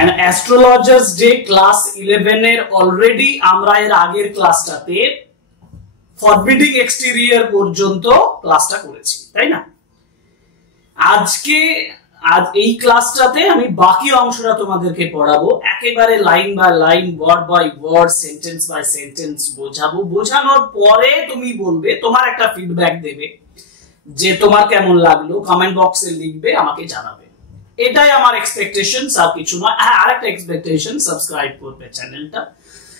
And Astrologers Day class 11 এর already আমরা এর আগের ক্লাসটাতে ফরবিডিং এক্সটেরিয়র পর্যন্ত ক্লাসটা করেছি, তাই না? আজ এই ক্লাসটাতে আমি বাকি অংশটা তোমাদেরকে পড়াবো, একেবারে line by line, word by word, sentence by sentence বোঝাবো। বোঝানোর পরে তুমি বলবে, তোমার একটা ফিডব্যাক দেবে যে তোমার কেমন লাগলো, কমেন্ট বক্সে লিখবে, আমাকে জানাবে। এটাই আমার এক্সপেকটেশন, আর কিছু নয়। আরেকটা এক্সপেকটেশন, সাবস্ক্রাইব করবে চ্যানেলটা।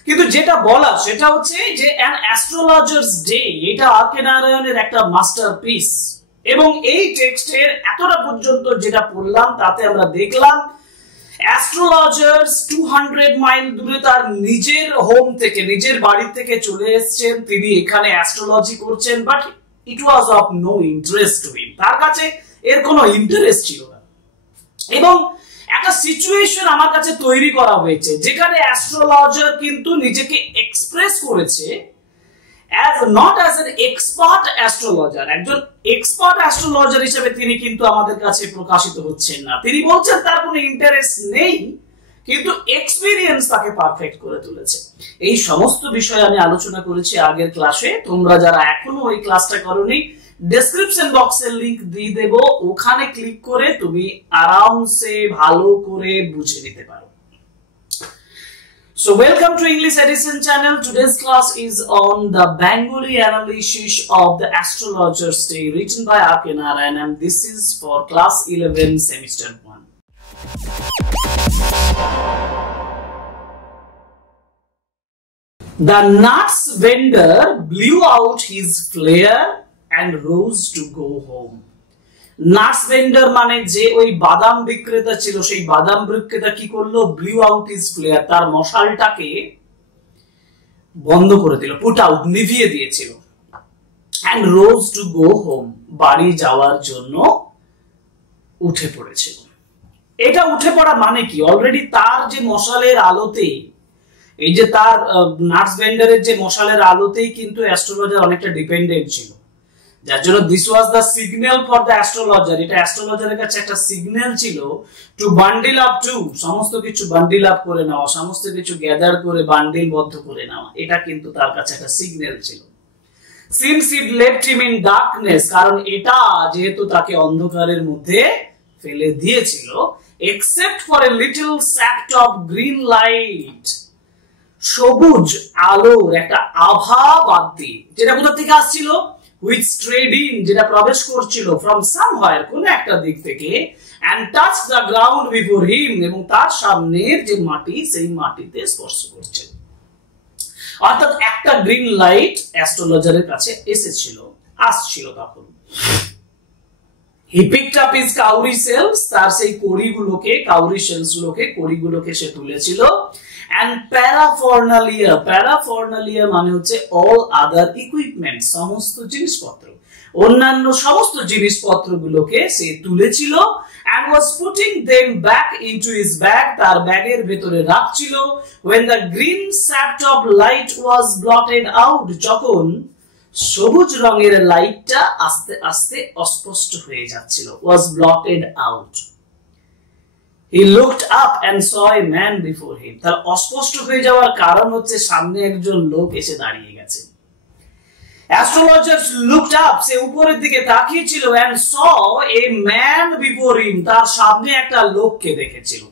কিন্তু যেটা বলা সেটা হচ্ছে যে অ্যান অ্যাস্ট্রোলজার্স ডে, এটা আর.কে. নারায়ণের একটা মাস্টারপিস। এবং এই টেক্সটের এতটা পর্যন্ত যেটা পড়লাম তাতে আমরা দেখলাম অ্যাস্ট্রোলজার্স 200 মাইল দূরে তার নিজের হোম থেকে, নিজের বাড়ি থেকে চলে এসেছেন। তিনি এখানে অ্যাস্ট্রোলজি করছেন, but it was of no interest to him. তার কাছে এর কোনো ইন্টারেস্ট ছিল না। এবং একটা সিচুয়েশন আমার কাছে তৈরি করা হয়েছে যেখানে অ্যাস্ট্রোলজার কিন্তু নিজেকে এক্সপ্রেস করেছে as not as an expert astrologer। একজন এক্সপার্ট অ্যাস্ট্রোলজার হিসেবে তিনি কিন্তু আমাদের কাছে প্রকাশিত হচ্ছেন না। তিনি বলছেন তার কোনো ইন্টারেস্ট নেই, কিন্তু এক্সপেরিয়েন্স তাকে পারফেক্ট করে তুলেছে। এই সমস্ত বিষয়ে আমি আলোচনা করেছি আগের ক্লাসে। তোমরা যারা এখনো ওই ক্লাসটা করোনি, ডেসক্রিপশন বক্সের লিংক দিয়ে দেব, ওখানে ক্লিক করে তুমি আরামসে ভালো করে বুঝে নিতে পারো। So welcome to English Edition channel. Today's class is on the Bengali analysis of the Astrologers Day written by R.K. Narayan, and this is for class 11 semester 1. The nuts vendor blew out his flare and rose to go home. Nuts vendor মানে যে ওই বাদাম বিক্রেতা ছিল, সেই বাদাম বিক্রেতা কি করলো? ব্লিউ আউট হিজ ফ্লেয়ার, তার মশালটাকে বন্ধ করে দিল, পুট আউট, নিভিয়ে দিয়েছিল। And rose to go home, বাড়ি যাওয়ার জন্য উঠে পড়েছিল। এটা উঠে পড়া মানে কি? অলরেডি তার যে মশালের আলোতে, এই যে তার নাটস ভেন্ডারের যে মশালের আলোতেই কিন্তু অ্যাস্ট্রোলজার অনেকটা ডিপেন্ডেন্ট ছিল, যার জন্য this was the signal for the astrologer. এটা অ্যাস্ট্রোলজারের কাছে একটা সিগন্যাল ছিল টু বান্ডিল আপ, টু সমস্ত কিছু বান্ডিল আপ করে নেওয়া, সমস্ত কিছু গ্যাদার করে বান্ডিল বদ্ধ করে নেওয়া। এটা কিন্তু তার কাছে একটা সিগন্যাল ছিল। Since it left him in darkness, কারণ এটা যেহেতু তাকে অন্ধকারের মধ্যে ফেলে দিয়েছিল, except for a little shaft of green light, সবুজ আলোর একটা আভা বাদ দিয়ে, যেটা কোথা থেকে আসছিল? which strayed in, যেটা প্রবেশ করছিল from somewhere, কোন একটা দিক থেকে, and touched the ground before him, এবং তার সামনের যে মাটি, সেই মাটিতে স্পর্শ করছে। অর্থাৎ একটা গ্রিন লাইট অ্যাস্ট্রোলজারের কাছে আসছিল তখন। he picked up his cowrie shells, তার সেই কড়িগুলোকে, কাউরি শেলস কড়িগুলোকে সে তুলেছিল। and paraphernalia মানে হচ্ছে all other equipment, সমস্ত জিনিসপত্র, অন্যান্য সমস্ত জিনিসপত্রগুলোকে সে তুলেছিল। and was putting them back into his bag, তার ব্যাগের ভেতরে রাখছিল। when the green shaft of light was blotted out, যখন সবুজ রঙের লাইটটা আস্তে আস্তে অস্পষ্ট হয়ে যাচ্ছিল, was blotted out. He looked up and saw a man before him. তার অস্পষ্ট হয়ে যাওয়ার কারণ হচ্ছে সামনে একজন লোক এসে দাঁড়িয়ে গেছে। Astrologer looked up, সে উপরের দিকে তাকিয়ে ছিল, and saw a man before him, তার সামনে একটা লোককে দেখেছিল।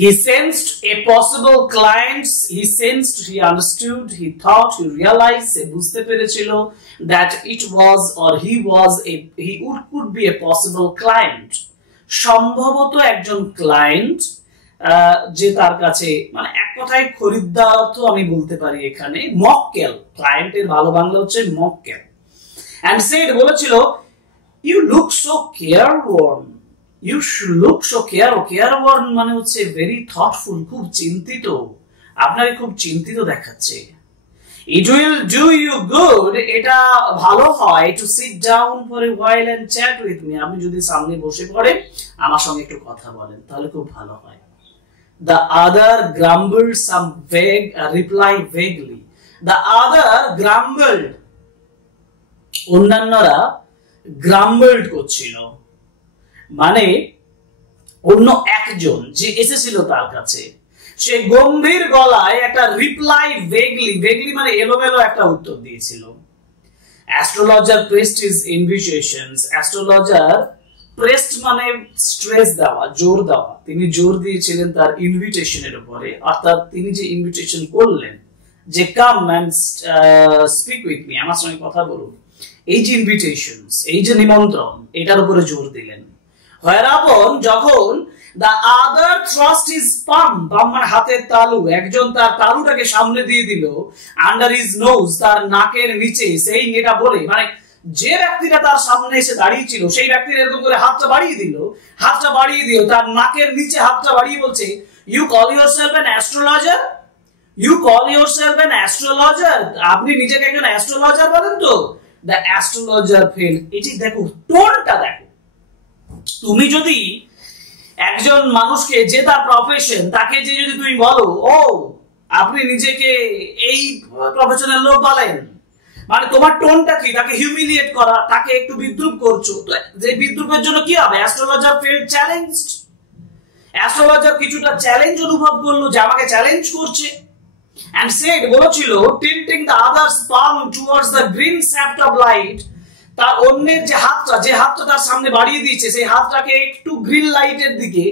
He sensed a possible client, he understood, he thought, he realized, সে বুঝতে পেরেছিল that it was or he could be a possible client, সম্ভবত একজন ক্লায়েন্ট, যে তার কাছে, মানে এক কথায় খরিদ্দার অর্থ আমি বলতে পারি এখানে। মক্কেল, ক্লায়েন্টের ভালো বাংলা হচ্ছে মক্কেল। and said, বলেছিল, you look so careworn, careworn মানে হচ্ছে very thoughtful, খুব চিন্তিত, আপনাকে খুব চিন্তিত দেখাচ্ছে। It will do you good, এটা ভালো হয়, to sit down for a while and chat with me, আপনি যদি সামনে বসে পড়েন আমার সঙ্গে একটু কথা বলেন, তাহলে খুব ভালো হয়। The other grumbled some reply vaguely. The other grumbled, অন্যান্যরা grumbled করছিল, মানে অন্য একজন যে এসেছিল তার কাছে, সে গম্ভীর গলায় একটা রিপ্লাই ভেগলি মানে এলোমেলো একটা উত্তর দিয়েছিল। Astrologer pressed his invitations. Astrologer pressed মানে স্ট্রেস দেওয়া, জোর দেওয়া। তিনি জোর দিয়েছিলেন তার ইনভিটেশনের উপরে, অর্থাৎ তিনি যে ইনভিটেশন করলেন যে come and speak with me, আমার সঙ্গে কথা বলুন, এই যে ইনভিটেশনস, এই যে নিমন্ত্রণ, এটার উপরে জোর দিলেন। হয়রাপন যখন the other thrust his palm, মানে হাতের তালু, একজন তার তালুটাকে সামনে দিয়ে দিল, under his nose, তার নাকের নিচে, সেই এটা বলে, মানে যে ব্যক্তিটা তার সামনে এসে দাঁড়িয়ে ছিল সেই ব্যক্তির এরকম করে হাতটা বাড়িয়ে দিল, তার নাকের নিচে হাতটা বাড়িয়ে বলছে, you call yourself an astrologer, you call yourself an astrologer, আপনি নিজেকে একজন অ্যাস্ট্রোলজার বলেন তো? the astrologer fell। এটি দেখো, টোনটা দেখো। তুমি যদি একজন মানুষকে, যে তার প্রফেশন, তাকে যে যদি তুমি বলো, ও আপনি নিজেকে এই প্রফেশনের লোক বলেন, মানে তোমার টোনটা কি? তাকে হিউমিলিয়েট করা, তাকে একটু বিদ্রুপ করছো। তো যে বিদ্রুপের জন্য কি হবে? Astrologer felt challenged. অ্যাস্ট্রোলজার কিছুটা চ্যালেঞ্জ অনুভব করলো যে আমাকে চ্যালেঞ্জ করছে, and said, বলেছিল, tilting the other's palm towards the green shaft of light, তার অন্যের যে হাতটা তার সামনে বাড়িয়ে দিয়েছে, সেই হাতটাকে একটু গ্রিন লাইটের দিকে,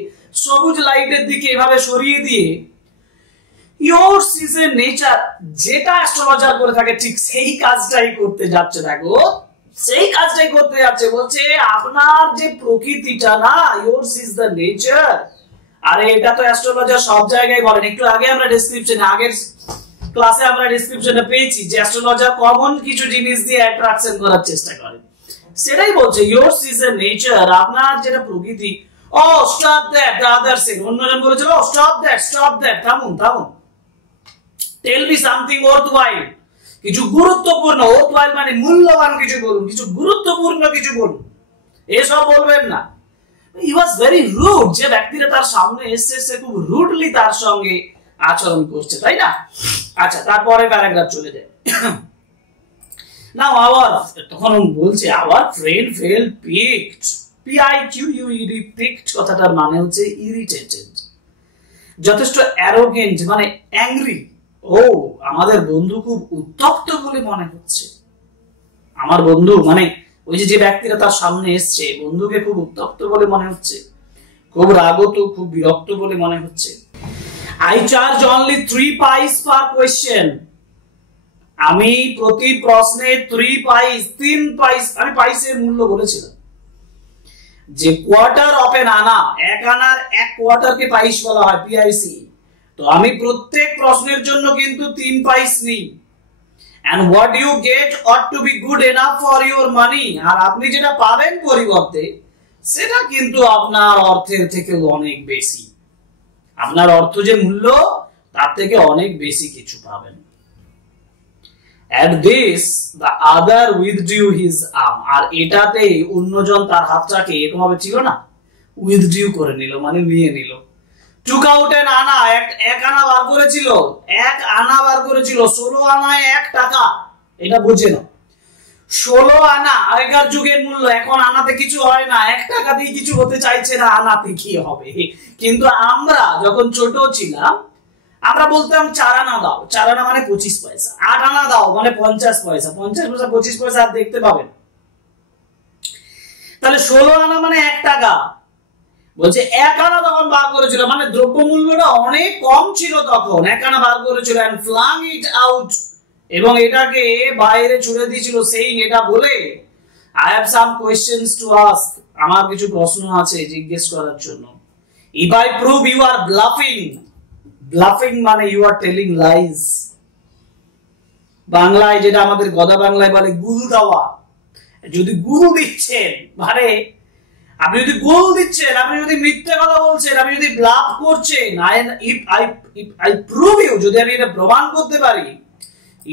সবুজ লাইটের দিকে এভাবে সরিয়ে দিয়ে, yours is a nature, যেটা অ্যাস্ট্রোলজার করে থাকে ঠিক সেই কাজটাই করতে যাচ্ছে। দেখো, সেই কাজটাই করতে যাচ্ছে, বলছে আপনার যে প্রকৃতিটা না, yours is the nature। আরে এটা তো অ্যাস্ট্রোলজার সব জায়গায় বলেন। একটু আগে আমরা ডেসক্রিপশনে, আগের ক্লাসে আমরা ডেসক্রিপশনে পেয়েছি যে অ্যাস্ট্রোলজার কমন কিছু জিনিস দিয়ে অ্যাট্রাকশন করার চেষ্টা করে, সেটাই বলছে yours is a nature, আপনার যেটা প্রকৃতি। Oh stop that, the other said, অন্যজন বলেছিল, ও স্টপ দ্যাট, থামুন। টেল মি সামথিং ওয়ার্থওয়াইল, কিছু গুরুত্বপূর্ণ, ওয়ার্থওয়াইল মানে মূল্যবান কিছু বলুন, কিছু গুরুত্বপূর্ণ কিছু বলুন, এসব বলবেন না। He was very rude, যে ব্যক্তিরা তার সামনে এসেছে সে খুব রুডলি তার সঙ্গে আচরণ করছে, তাই না? আচ্ছা, তারপরে প্যারাগ্রাফ চলে যায়। Now তখন বলছে, our friend felt piqued, piqued, piqued কথাটার মানে হচ্ছে irritated, যথেষ্ট arrogant মানে angry। ও আমাদের বন্ধু খুব উত্তপ্ত বলে মনে হচ্ছে। আমার বন্ধু মানে ওই যে ব্যক্তিরা তার সামনে এসছে, বন্ধুকে খুব উত্তপ্ত বলে মনে হচ্ছে, খুব রাগত, খুব বিরক্ত বলে মনে হচ্ছে। I charge only 3 pice per question, আমি প্রতি প্রশ্নে 3 পাইস, আমি পাইসের মূল্য বলেছিলাম যে কোয়ার্টার অফ এন আনা, এক আনার এক কোয়ার্টারকে পাইস বলা হয়, পিআইসি। তো আমি প্রত্যেক প্রশ্নের জন্য কিন্তু 3 পাইস নিই। And what you get ought to be good enough for your money, আর আপনি যেটা পাবেন পরিবর্তে সেটা কিন্তু আপনার অর্থের থেকে অনেক বেশি, আপনার অর্থ যে মূল্য তার থেকে অনেক বেশি কিছু পাবেন। At this the other withdrew his arm, আর এটাতে অন্যজন তার হাতটাকে এরকম ভাবে ছিল না, withdrew করে নিল, মানে নিয়ে নিল। took out an আনা, এক আনা বার করেছিল, 16 আনায় 1 টাকা, এটা বুঝে না। 16 আনা আগেকার যুগের মূল্য, এখন আনাতে কিছু হয় না, 1 টাকা দিয়ে কিছু হতে চাইছে না, আনাতে কি হবে? কিন্তু আমরা যখন ছোট ছিলাম আমরা বলতাম 4 আনা দাও, 4 আনা মানে 25 পয়সা, 8 আনা দাও মানে 50 পয়সা, 25 পয়সা আর দেখতে পাবেন। তাহলে 16 আনা মানে 1 টাকা। বলছে 1 আনা তখন বার করেছিল, মানে দ্রব্যমূল্যটা অনেক কম ছিল তখন, 1 আনা বার করেছিল, and flung it out, এবং এটাকে বাইরে ছুড়ে দিয়েছিল, সেই এটা বলে, I have some questions to ask, আমার কিছু প্রশ্ন আছে জিজ্ঞেস করার জন্য। If I prove you are bluffing মানে you are telling lies, বাংলায় যেটা আমাদের গদা বাংলায় বলে গুরু দেওয়া, যদি গুরু দিচ্ছেন মানে আপনি যদি গোল দিচ্ছেন, আপনি যদি মিথ্যে কথা বলছেন, আপনি যদি ব্লাফ করছেন, if I prove you, যদি আমি এটা প্রমাণ করতে পারি,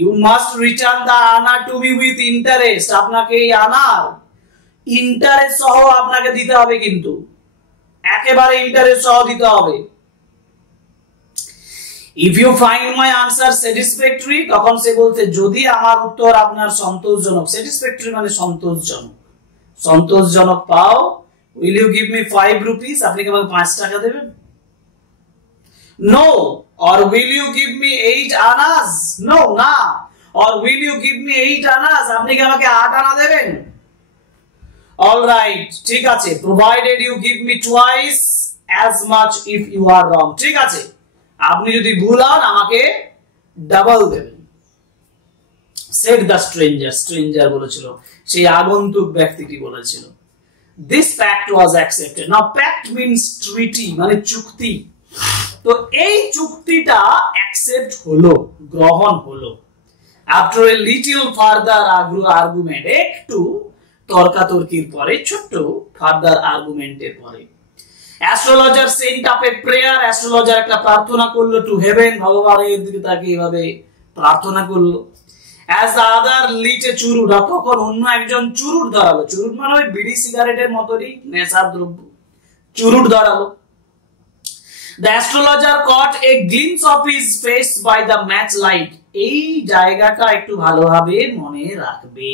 you must return the আনা to me with interest, আপনাকে এই আনার ইন্টারেস্ট সহ আপনাকে দিতে হবে, কিন্তু একেবারে ইন্টারেস্ট সহ দিতে হবে। if you find my answer satisfactory, তখন সে বলতে যদি আমার উত্তর আপনার সন্তোষজনক, satisfactory মানে সন্তোষজনক পাও, will you give me 5 rupees? আপনি কি আমাকে 5 টাকা দেবেন? No. Or will you give me 8 anas? No, না. Or will you give me 8 anas? আপনি কি আমাকে 8 আনা দেবেন? All right, ঠিক আছে, provided you give me twice as much if you are wrong. ঠিক আছে, আপনি যদি ভুল হন আমাকে ডাবল দেবেন। said the stranger বলেছিল, সেই আগন্তুক ব্যক্তিটি বলেছিল। this pact was accepted. now pact means treaty, মানে চুক্তি। তো এই চুক্তিটা অ্যাকসেপ্ট হলো, গ্রহণ হলো। after a little further argument, একটু তর্কাতর্কির পরে, ছোট্ট ফার্দার আর্গুমেন্টের পরে, astrologer Saint up a prayer, astrologer একটা প্রার্থনা করলো টু হেভেন, ভগবানের দিকে তাকে এইভাবে প্রার্থনা করলো। অ্যাজ দ্য আদার লিট এ চুরুট, তখন অন্য একজন চুরুট ধরালো। চুরুট মানে ওই বিড়ি সিগারেটের মতোই নেশার দ্রব্য, চুরুট ধরালো। The astrologer caught a glimpse of his face by the match light. এই জায়গাটা একটু ভালোভাবে মনে রাখবে,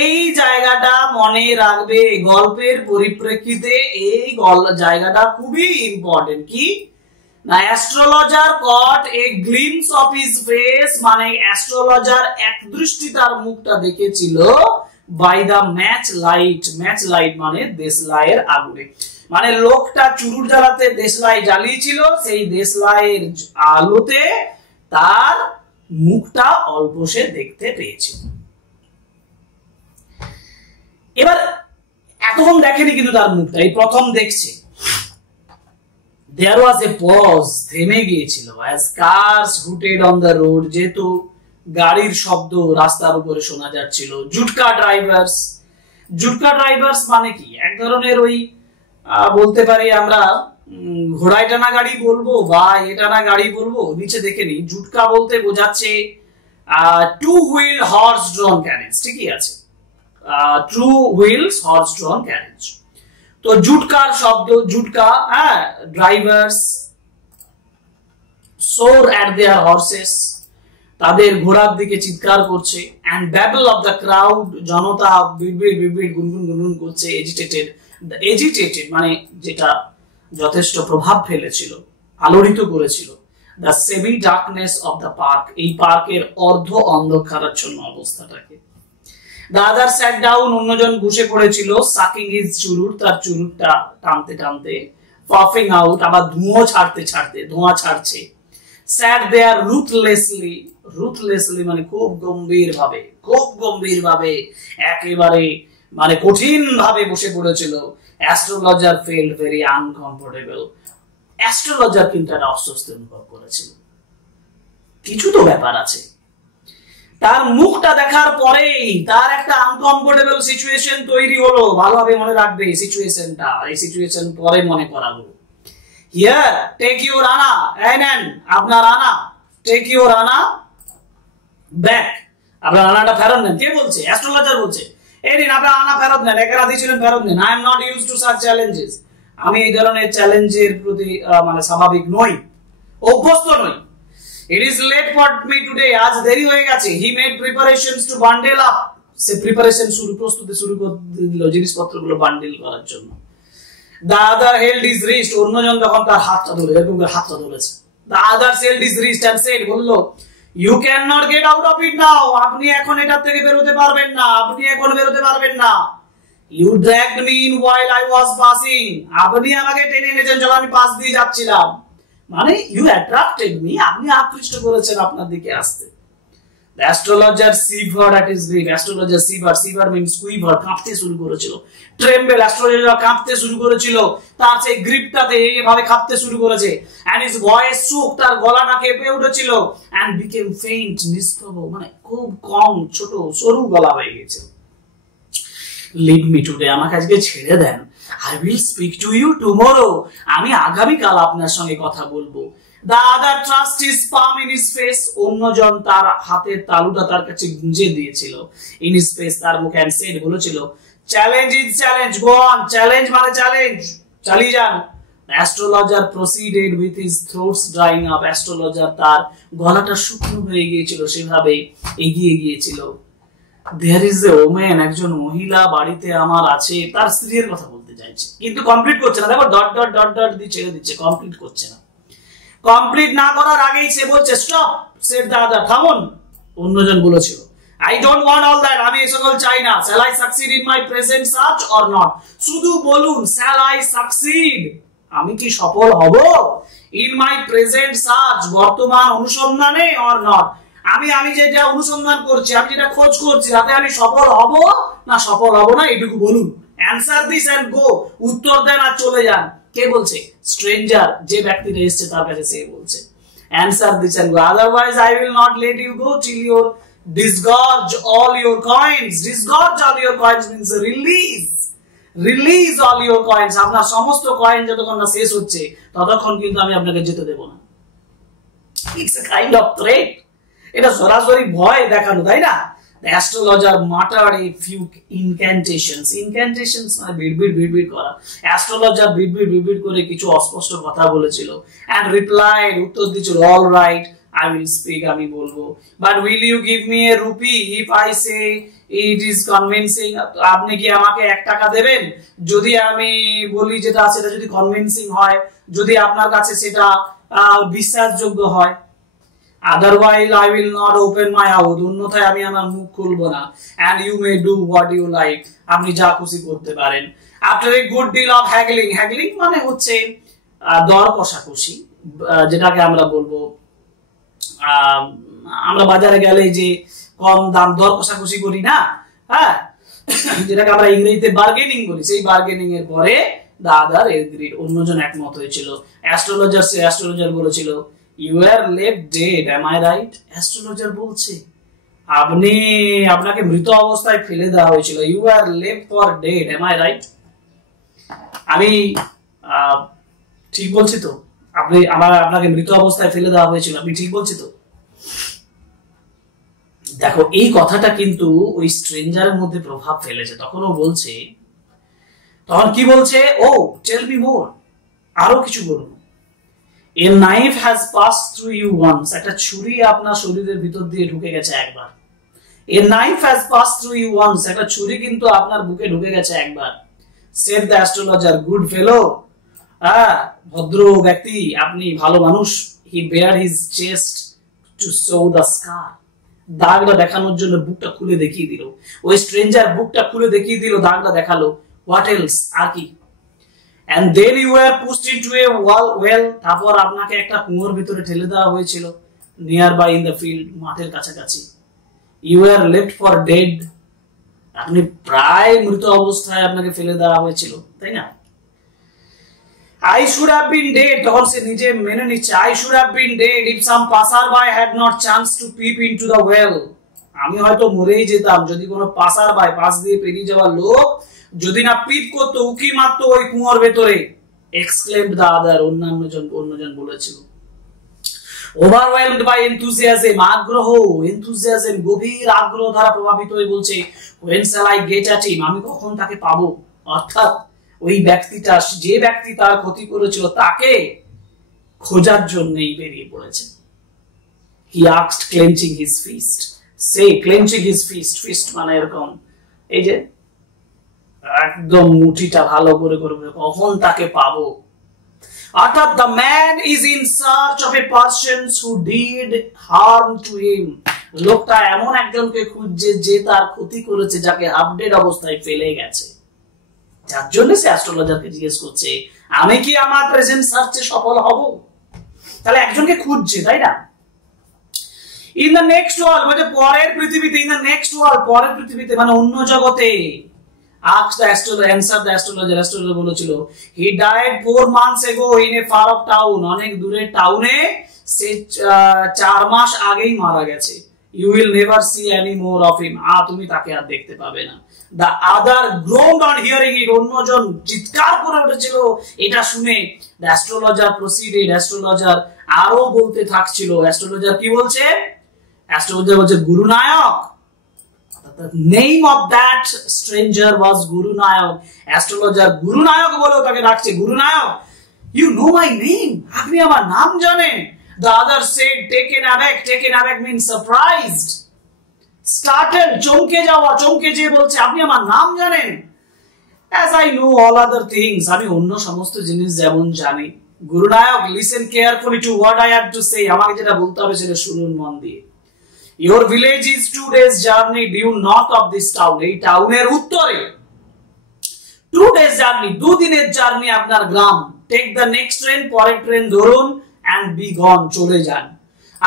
এই জায়গাটা মনে রাখবে। গল্পের পরিপ্রেক্ষিতে এই জায়গাটা খুবই ইম্পর্টেন্ট। কি না, astrologer caught a glimpse of his face, মানে অ্যাস্ট্রোলজার একদৃষ্টি তার মুখটা দেখেছিল by the match light. Match light মানে দেশলাইয়ের আগুনে, মানে লোকটা চুরুট জ্বালাতে দেশলাই জ্বালিয়েছিল, সেই দেশলাইয়ের আলোতে তার মুখটা অল্প সে দেখতে পেয়েছিল। এবার এতক্ষণ দেখেনি কিন্তু তার মুখটা, এই প্রথম দেখছে। there was a pause, থেমে গিয়েছিল। as cars hooted on the road, যেহেতু গাড়ির শব্দ রাস্তার উপরে শোনা যাচ্ছিল। জুটকা ড্রাইভার্স মানে কি, এক ধরনের ওই বলতে পারি আমরা ঘোড়ায় টানা গাড়ি বলবো বা টানা গাড়ি বলবো, নিচে দেখে নি। জুটকা বলতে বোঝাচ্ছে two wheel horse drawn carriage, ঠিকই আছে, two wheels horse drawn carriage. তো জুটকার শব্দ, জুটকা, হ্যাঁ, drivers swore at their horses, তাদের ঘোড়ার দিকে চিৎকার করছে। And babble of the crowd, জনতা বিড়বিড় গুনগুন করছে। এজিটেটেড মানে যেটা যথেষ্ট প্রভাব ফেলেছিল, আলোড়িত করেছিল। The semi darkness of the park, এই পার্কের অর্ধ অন্ধকারাচ্ছন্ন অবস্থাটাকে। The other sat down, অন্যজন বসে পড়েছিল। sucking his চুরুট, তার চুরুটটা টানতে টানতে। puffing out, আবার ধোঁয়া ছাড়ছে। sat there ruthlessly মানে খুব গম্ভীরভাবে একেবারে মানে কঠিন ভাবে বসে পড়েছিল। Astrologer felt very uncomfortable, astrologer কিন্তু একটা অস্বস্তি অনুভব করেছিল, কিছু তো ব্যাপার আছে। তার মুখটা দেখার পরেই তার একটা আনকমফোর্টেবল সিচুয়েশন তৈরি হলো। ভালোভাবে মনে রাখবে সিচুয়েশনটা, এই সিচুয়েশন পরে মনে করাবো। হিয়ার টেক ইউর আনা, এই নেন আপনার আনা, টেক ইউর আনা ব্যাক, আপনার আনাটা ফেরত নেন। কে বলছে? অ্যাস্ট্রোলজার বলছে, এই নিন আপনার আনা ফেরত নেন, একেরা দিয়েছিলেন ফেরত নেন। I am not used to such challenges, আমি এই ধরনের চ্যালেঞ্জের প্রতি মানে স্বাভাবিক নই, অভ্যস্ত নই। It is late for me today, আজ দেরি হয়ে গেছে। He made preparations to bundle up, say preparation প্রস্তুতি শুরু করে দিল জিনিসপত্রগুলো বান্ডিল করার জন্য। The other held his wrist, অন্যজন যখন তার হাতটা ধরে এরকম করে হাতটা ধরেছে। The other held his wrist and said, বললো, you cannot get out of it now, আপনি এখন এটার থেকে বেরোতে পারবেন না, আপনি এখন বেরোতে পারবেন না। You dragged me in while I was passing, আপনি আমাকে টেনে এনেছেন যখন আমি পাশ দিয়ে যাচ্ছিলাম, মানে you attracted me, আপনি আকৃষ্ট করেছেন আপনার দিকে আসতে। The astrologer shivered at his grip, astrologer shiver means quiver, কাঁপতে শুরু করেছিল। Tremble, astrologer কাঁপতে শুরু করেছিল, তার সেই গ্রিপটাতে এইভাবে কাঁপতে শুরু করেছে। And his voice shook, তার গলাটা কেঁপে উঠেছিল। And became faint, নিষ্প্রভ, মানে খুব কম, ছোট সরু গলা হয়ে গেছে। Leave me today, আমাকে আজকে ছেড়ে দেন। I will speak to you tomorrow, আমি আগামীকাল আপনার সঙ্গে কথা বলবো। The other thrust his palm in his face, অন্যজন তার হাতের তালুটা তার কাছে গুঁজে দিয়েছিল। In his face, তার মুখে, and said, বলেছিল, challenge is challenge, go on, challenge মানে চ্যালেঞ্জ, চালিয়ে যান। The astrologer proceeded with his throat drying up, astrologer তার গলাটা শুকনো হয়ে গিয়েছিল, সেভাবে এগিয়ে গিয়েছিল। দেয়ার ইজ এ ওমেন, একজন মহিলা বাড়িতে আমার আছে, তার স্ত্রীর কথা বলতে চাইছে কিন্তু কমপ্লিট করছে না। দেখো ডট ডট ডট ডট দিয়ে ছেড়ে দিচ্ছে, কমপ্লিট করছে না। কমপ্লিট না করার আগেই সে বলছে স্টপ, সেড দ্য আদার, থামুন। অন্যজন বলেছিল I don't want all that, আমি এই সকল চাই না। Shall I succeed in my present search or not? শুধু বলুন shall I succeed, আমি কি সফল হব in my present search, বর্তমান অনুসন্ধানে, or not, আমি যেটা অনুসন্ধান করছি, আমি যেটা খোঁজ করছি তাতে আমি সফল হব না সফল হব না, এটুকু বলুন। অ্যানসার দিস এন্ড গো, উত্তর দেন আর চলে যান। কে বলছে? স্ট্রেঞ্জার, যে ব্যক্তিটা এসেছে তার কাছে সে বলছে answer this and go, otherwise I will not let you go till your disgorge all your coins. Disgorge all your coins means release all your coins. আপনার সমস্ত কয়েন যতক্ষণ না শেষ হচ্ছে ততক্ষণ কিন্তু আমি আপনাকে যেতে দেব না। It's a kind of threat. এটা সরাসরি ভয় দেখানো, তাই না? The astrologer muttered a few incantations. Incantations মানে বিড়বিড় করা। Astrologer বিড়বিড় করে কিছু অস্পষ্ট কথা বলেছিল and replied, উত্তর দিয়েছিল, all right, I will speak, আমি বলবো, but will you give me a rupee if I say it is convincing? আপনি কি আমাকে 1 টাকা দেবেন যদি আমি বলি যেটা সেটা যদি কনভিন্সিং হয়, যদি আপনার কাছে সেটা বিশ্বাসযোগ্য হয়। otherwise I will not open my mouth, অন্যথায় আমি আমার মুখ খুলবো না। and you may do what you like, আপনি যা খুশি করতে পারেন। after a good deal of haggling মানে হচ্ছে দর কষাকষি, যেটাকে আমরা বলবো আমরা বাজারে গেলে যে কম দাম দর কষাকষি করি না, হ্যাঁ, যেটাকে আমরা ইংরেজিতে বার্গেনিং বলি, সেই বার্গেনিং এর পরে the other agreed, অন্যজন একমত হয়েছিল। অ্যাস্ট্রোলজার বলেছিল you are left dead, am I right? Astrologer বলছে আপনাকে মৃত অবস্থায় ফেলে দেওয়া হয়েছিল, you are left for dead, am I right? আমি ঠিক বলছি তো? আপনাকে মৃত অবস্থায় ফেলে দেওয়া হয়েছিল, আপনি ঠিক বলছি তো? দেখো এই কথাটা কিন্তু ওই স্ট্রেঞ্জারের মধ্যে প্রভাব ফেলেছে। তখন কি বলছে? ও টেল মি মোর, আরো কিছু বলুন। a knife has passed through you once, একটা ছুরি আপনার শরীরের ভিতর দিয়ে ঢুকে গেছে একবার। a knife has passed through you once, একটা ছুরি কিন্তু আপনার বুকে ঢুকে গেছে একবার। said the astrologer, good fellow, ভদ্র ব্যক্তি, আপনি ভালো মানুষ। he bared his chest to show the scar, দাগটা দেখানোর জন্য বুকটা খুলে দেখিয়ে দিল। ওই স্ট্রেঞ্জার বুকটা খুলে দেখিয়ে দিল, দাগটা দেখালো। what else, আর কি? and then you were pushed into a well, তারপর আপনাকে একটা কুয়োর ভিতরে ঠেলে দেওয়া হয়েছিল, nearby in the field, মাঠের কাছাকাছি। you were left for dead, আপনি প্রায় মৃত অবস্থায় আপনাকে ফেলে দেওয়া হয়েছিল, তাই না? I should have been dead, তখন সে নিজে মেনে নিচ্ছে, I should have been dead if some passerby had not chanced to peep into the well, আমি হয়তো মরেই যেতাম যদি কোনো passerby, পাশ দিয়ে পেরিয়ে যাওয়া লোক যদি না পিপ করতো, উকি মারতো ওই কুয়োর ভেতরে। exclaimed the other, অন্যজন বলেছিল। overwhelmed by enthusiasm, enthusiasm, গভীর আগ্রহ দ্বারা প্রভাবিত হয়ে বলছে when shall I get at him, আমি কখন তাকে পাবো? অর্থাৎ ওই ব্যক্তিটা, যে ব্যক্তি তার ক্ষতি করেছিল তাকে খোঁজার জন্যই বেরিয়ে পড়েছে। he asked clenching his fist, clenching his fist মানে এরকম এই যে একদম মুঠিটা ভালো করে কখন তাকে পাবো। অর্থাৎ the man is in search of a person who did harm to him, লোকটা এমন একজনকে খুঁজছে যে তার ক্ষতি করেছে, যাকে আপডেট অবস্থায় ফেলে গেছে। যার জন্য সে অ্যাস্ট্রোলজারকে জিজ্ঞেস করছে আমি কি আমার প্রেজেন্ট সার্চে সফল হব? তাহলে একজনকে খুঁজছে, তাই না? ইন দ্য নেক্সট ওয়ার্ল্ড মানে পরের পৃথিবীতে, ইন দ্য নেক্সট ওয়ার্ল্ড পরের পৃথিবীতে মানে অন্য জগতে। asked the astrologer, answered the astrologer বলেছিল he died 4 months ago in a far off town, অনেক দূরের টাউনে সে 4 মাস আগেই মারা গেছে। you will never see any more of him, তুমি তাকে আর দেখতে পাবে না। the other groaned on hearing it, অন্যজন চিৎকার করে উঠেছিল এটা শুনে। the astrologer proceeded, astrologer আরো বলতে থাকছিল। astrologer কি বলছে? astrologer বলছে গুরু নায়ক, the name of that stranger was Guru Nayak, astrologer Guru Nayak বলে তাকে ডাকছে, গুরু নায়ক, you know my name, আপনি আমার নাম জানেন? the other said taken aback means surprised, started, চমকে যাওয়া, চমকে যেয়ে বলছে আপনি আমার নাম জানেন? As I know all other things, আমি অন্য সমস্ত জিনিস যেমন জানি। Gurunayak, listen carefully to what I have to say, আমাকে যেটা বলতে হবে সেটা শুনুন মন দিয়ে। Your village is 2 days journey due north of this town, এই টাউনের উত্তরে 2 days journey, 2 দিনের জার্নি আপনার গ্রাম। Take the next train, পরের ট্রেন ধরুন and be gone, চলে যান।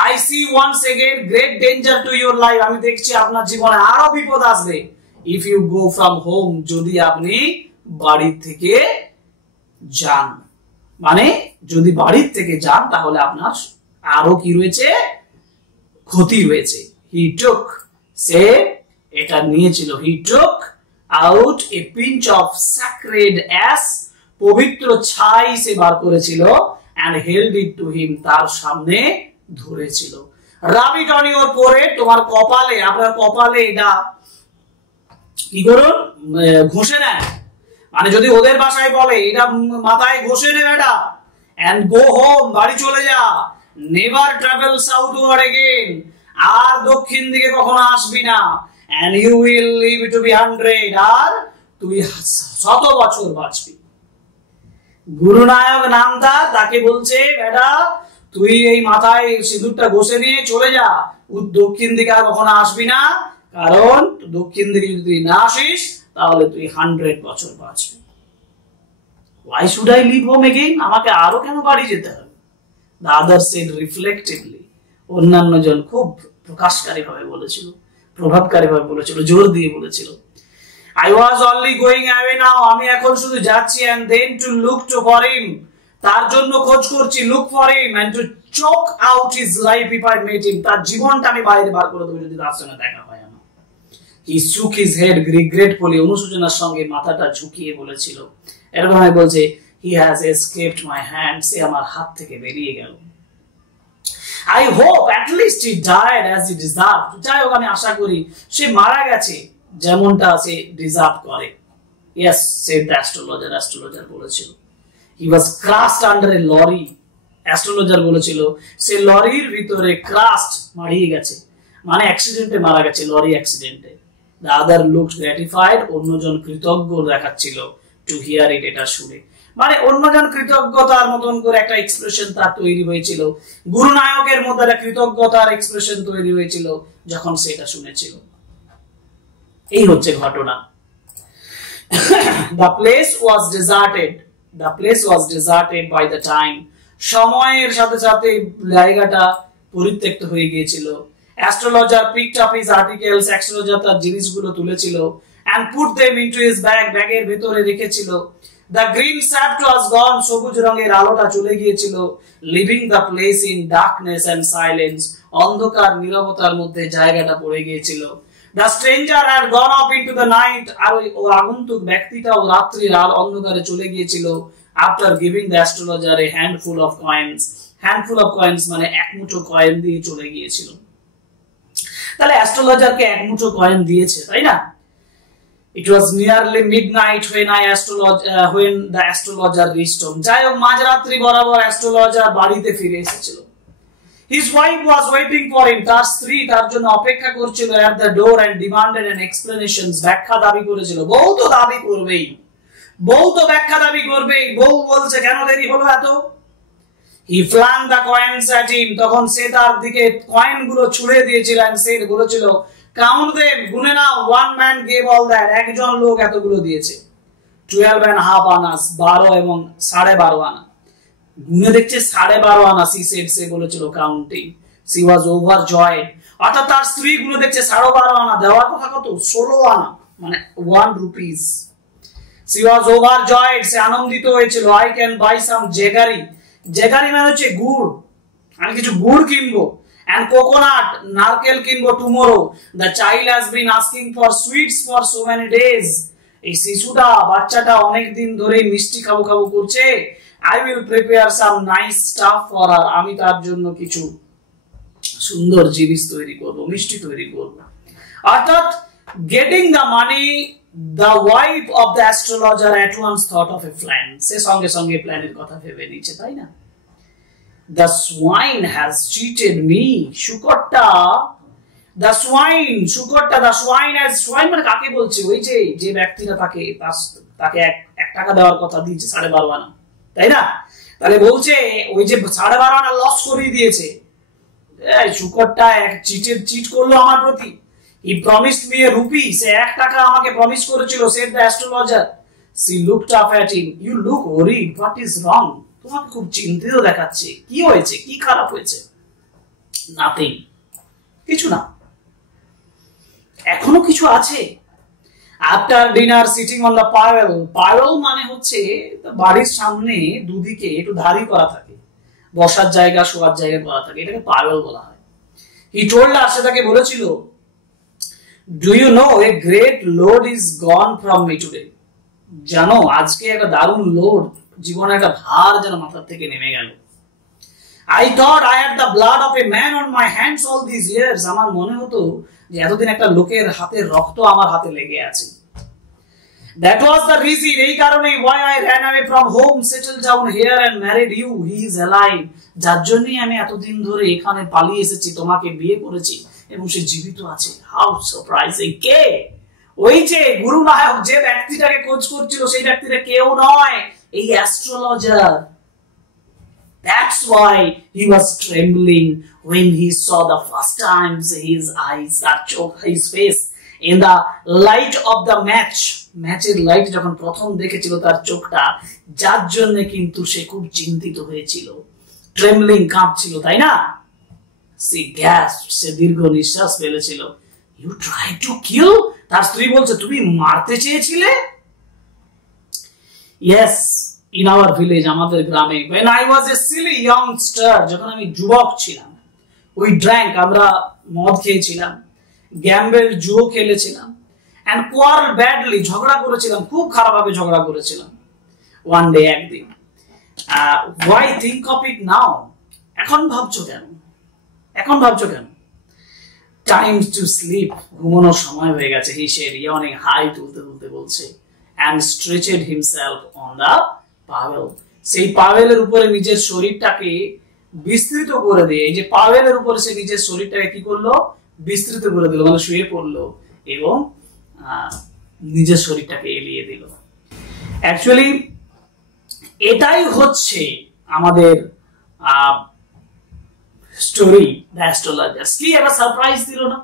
I see once again great danger to your life, আমি দেখছি আপনার জীবনে আরো বিপদ আসবে। If you go from home, যদি আপনি বাড়ি থেকে যান, মানে যদি বাড়ি থেকে যান তাহলে আপনার আরো কি রয়েছে, ক্ষতি রয়েছে। He took, সে এটা নিয়েছিল, he took out a pinch of sacred ash, পবিত্র ছাই সে বার করেছিল, and held it to him, তার সামনে ধরেছিল। Rub it on your forehead, তোমার কপালে, আপনার কপালে এটা কি করুন, ঘষে নেন, মানে যদি ওদের ভাষায় বলে এটা মাথায় ঘষে নেবে এটা। And go home, বাড়ি চলে যা। Never travel southward again, আর দক্ষিণ দিকে কখনো আসবি না। And you will live to be 100, আর তুই 100 বছর বাঁচবি। গুরুনায়ক নামদা তাকে বলছে বেটা তুই এই মাথায় সিঁদুরটা ঘষে নিয়ে চলে যা, দক্ষিণ দিকে আর কখনো আসবি না, কারণ দক্ষিণ দিকে যদি তুই না আসিস তাহলে তুই 100 বছর বাঁচবি। Why should I leave home again? আমাকে আরো কেন বাড়ি যেতে হবে? The other said reflectively, অন্যান্য জন খুব প্রকাশকারী ভাবে বলেছিল, প্রভাবকারী ভাবে বলেছিল, জোর দিয়ে বলেছিল। I was only going away now, আমি এখন শুধু যাচ্ছি, and then to look to for him, তার জন্য খোঁজ করছি, look for him, and to choke out his life if I met him, তার জীবনটা আমি বাইরে বার করে দেবো যদি তার সঙ্গে দেখা হয় আমার। He shook his head regretfully, অনুশোচনার সঙ্গে মাথাটা ঝুঁকিয়ে বলেছিল, এরকম ভাবে বলছে he has escaped my hand, সে আমার হাত থেকে বেরিয়ে গেল। I hope at least he died as he deserved, যাই হোক আমি আশা করি সে মারা গেছে যেমনটা সে ডিজার্ভ করে। Yes, said the astrologer, astrologer বলেছিল। He was crushed under a lorry, astrologer বলেছিল সে লরির ভিতরে crushed, মারিয়ে গেছে, মানে অ্যাক্সিডেন্টে মারা গেছে, লরি অ্যাক্সিডেন্টে। The other looked gratified, অন্যজন কৃতজ্ঞ দেখাচ্ছিল to hear it, এটা শুনে, মানে অন্যজন কৃতজ্ঞতার মতন করে একটা এক্সপ্রেশন তার তৈরি হয়েছিল, গুরুনায়কের মধ্যে একটা কৃতজ্ঞতার এক্সপ্রেশন তৈরি হয়েছিল যখন সে এটা শুনেছিল। এই হচ্ছে ঘটনা। The place was deserted, the place was deserted by the time, সময়ের সাথে সাথে জায়গাটা পরিত্যক্ত হয়ে গিয়েছিল। Astrologer picked up his articles, astrologer তার জিনিসগুলো তুলেছিল, and put them into his bag, ব্যাগের ভেতরে রেখেছিল। The green sap was gone, সবুজ রঙের আলোটা চলে গিয়েছিল, leaving the place in darkness and silence, অন্ধকার নীরবতার মধ্যে জায়গাটা পড়ে গিয়েছিল। The stranger had gone off into the night, আর ওই আগন্তুক ব্যক্তিটাও রাত্রির অন্ধকারে চলে গিয়েছিল। After giving the astrologer a handful of coins, handful of coins মানে এক মুঠো কয়েন দিয়ে চলে গিয়েছিল। তাহলে অ্যাস্ট্রোলজারকে এক মুঠো কয়েন দিয়েছে, তাই না? It was nearly midnight when the astrologer reached home. যাই হোক মাঝরাত্রি বরাবর অ্যাস্ট্রোলজার বাড়িতে ফিরে এসেছিল। His wife was waiting for him, তার স্ত্রী তার জন্য অপেক্ষা করছিল at the door and demanded an explanation, ব্যাখ্যা দাবি করেছিল। বউ তো দাবি করবেই, বউ তো ব্যাখ্যা দাবি করবেই, বউ বলছে কেন দেরি হলো এত। He flung the coins at him, তখন সে তার দিকে কয়েনগুলো ছুঁড়ে দিয়েছিল, and said, বলেছিল count them, গুনে নাও, one man gave all that, একজন লোক এতগুলো দিয়েছে। 12.5 আনাস, 12 এবং 12.5 আনা, গুনে দেখছে 12.5 আনা। সে বলেছিল কাউন্টিং, she was overjoyed, অর্থাৎ তার স্ত্রী গুনে দেখছে 12.5 আনা, দেওয়ার কথা কত, 16 আনা, মানে 1 rupees। she was overjoyed, সে আনন্দিত হয়েছিল। I can buy some jaggery, জেগারি মানে হচ্ছে গুড়, আমি কিছু গুড় কিনবো, and coconut, নারকেল কিনবো tomorrow, the child has been asking for sweets for so many days, এই শিশুটা বাচ্চাটা অনেক দিন ধরে মিষ্টি খাবো খাবো করছে। I will prepare some nice stuff for her, আমি তার জন্য কিছু সুন্দর জিনিস তৈরি করব, মিষ্টি তৈরি করব। অর্থাৎ getting the money, the wife of the astrologer at once thought of a plan, সে সঙ্গে সঙ্গে প্ল্যানের কথা ভেবে নিচ্ছে, তাই না? The swine has cheated me, শুকরটা দ্য সোয়াইন, শুকরটা, দ্য সোয়াইন অ্যাজ, সোয়াইন মানে কাকে বলছে? ওই যে ব্যক্তিরা তাকে 1 টাকা দেওয়ার কথা দিয়েছে 12.5 আনা, তাই না? তাহলে বলছে ওই যে 12.5 আনা লস করিয়ে দিয়েছে, শুকরটা চিট করলো আমার প্রতি। He promised me a rupee, সে 1 টাকা আমাকে প্রমিস করেছিল, said the astrologer. She looked up at him, you look worried, what is wrong? তোমাকে খুব চিন্তিত দেখাচ্ছে, কি হয়েছে, কি খারাপ হয়েছে? নাথিং, কিছু না, এখনো কিছু আছে। After dinner sitting on the pyol, pyol মানে হচ্ছে বাড়ির সামনে দুদিকে একটু ধারি করা থাকে, বসার জায়গা শোয়ার জায়গা করা থাকে, এটাকে পাওয়েল বলা হয়। হি টোল্ড হার, সে তাকে বলেছিল, do you know a great load is gone from me today, জানো আজকে একটা দারুণ লোড, জীবনে একটা ভার যেন মাথার থেকে নেমে গেল। I thought I had the blood of a man on my hands all these years, আমার মনে হতো যে এতদিন একটা লোকের হাতের রক্ত আমার হাতে লেগে আছে। That was the reason, এই কারণে why I ran away from home, settled down here and married you, he is alive, যার জন্যই আমি এতদিন ধরে এখানে পালিয়ে এসেছি, তোমাকে বিয়ে করেছি এবং সে জীবিত আছে। How surprising! কে? ওই যে গুরু নায়ক যে ব্যক্তিটাকে খোঁজ করছিল, সেই ব্যক্তিটা কেউ নয়, এই astrologer. That's why he was trembling when he saw the first time his eyes, his face in the light of the match. ম্যাচের লাইট যখন প্রথম দেখেছিল তার চোখটা, যার জন্য কিন্তু সে খুব চিন্তিত হয়েছিল, ট্রেমলিং, কাঁপছিল, তাই না? সে gasped, সে দীর্ঘ নিঃশ্বাস ফেলেছিল। You tried to kill? তার স্ত্রী বলছে, তুমি মারতে চেয়েছিলে? Yes, in our village, আমাদের গ্রামে, when I was a silly youngster, যখন আমি যুবক ছিলাম, we drank, আমরা মদ খেয়েছিলাম, গ্যাম্বল, জুয়ো খেলেছিলাম, and quarrel badly, ঝগড়া করেছিলাম, খুব খারাপভাবে ঝগড়া করেছিলাম। One day, একদিন, why think of it now? এখন ভাবছো কেন? এখন ভাবছো কেন? Time to sleep, ঘুমানোর সময় হয়ে গেছে, he said, yawning, হাই তুলতে তুলতে বলছে, and stretched himself on the Powell, সেই পাওয়েলের উপরে নিজের শরীরটাকে বিস্তৃত করে দিয়ে, এই যে পাওয়েলের উপরে সে নিজের শরীরটাকে কি করলো? বিস্তৃত করে দিল, মানে শুয়ে পড়লো এবং নিজের শরীরটাকে এলিয়ে দিল। অ্যাকচুয়ালি এটাই হচ্ছে আমাদের স্টোরি, দ্য অ্যাস্ট্রোলজার। কি একটা সারপ্রাইজ দিল না,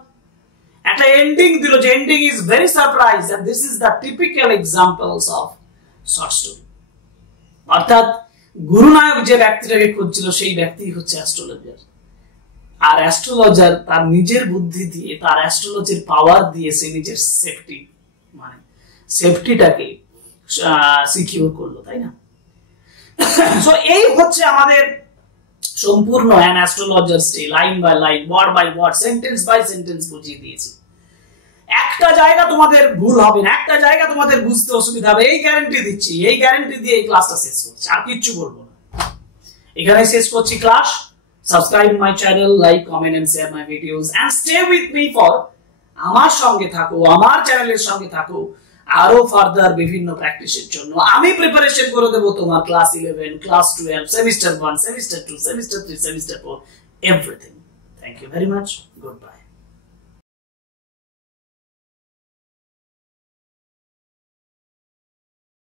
একটা এন্ডিং দিল, যে ending is very surprise, and this is the typical examples of short story. অর্থাৎ গুরুনায়ক যে ব্যক্তিটাকে খুঁজছিল, সেই ব্যক্তি হচ্ছে অ্যাস্ট্রোলজার। আর অ্যাস্ট্রোলজার তার নিজের বুদ্ধি দিয়ে, তার অ্যাস্ট্রোলজির পাওয়ার দিয়ে সে নিজের সেফটিটাকে সিকিউর করলো, তাই না? সো এই হচ্ছে আমাদের সম্পূর্ণ an astrologer stay, line by line, word by word, sentence by sentence বুঝিয়ে দিয়েছি। একটা জায়গা তোমাদের ভুল হবে না, একটা জায়গা তোমাদের বুঝতে অসুবিধা হবে, এই গ্যারান্টি দিচ্ছি, এই গ্যারান্টি দিয়ে এই ক্লাসটা শেষ করছি, আর কিচ্ছু বলবো না। এখানে শেষ করছি class. Subscribe my channel, like, comment and share my videos and stay with me for, আমার সঙ্গে থাকো, আমার চ্যানেলের সঙ্গে থাকো আরো ফার্দার বিভিন্ন প্র্যাকটিসের জন্য। আমি প্রিপারেশন করে দেবো তোমার class 11, class 12, semester 1, semester 2, semester 3, semester 4, everything. Thank you very much, good by.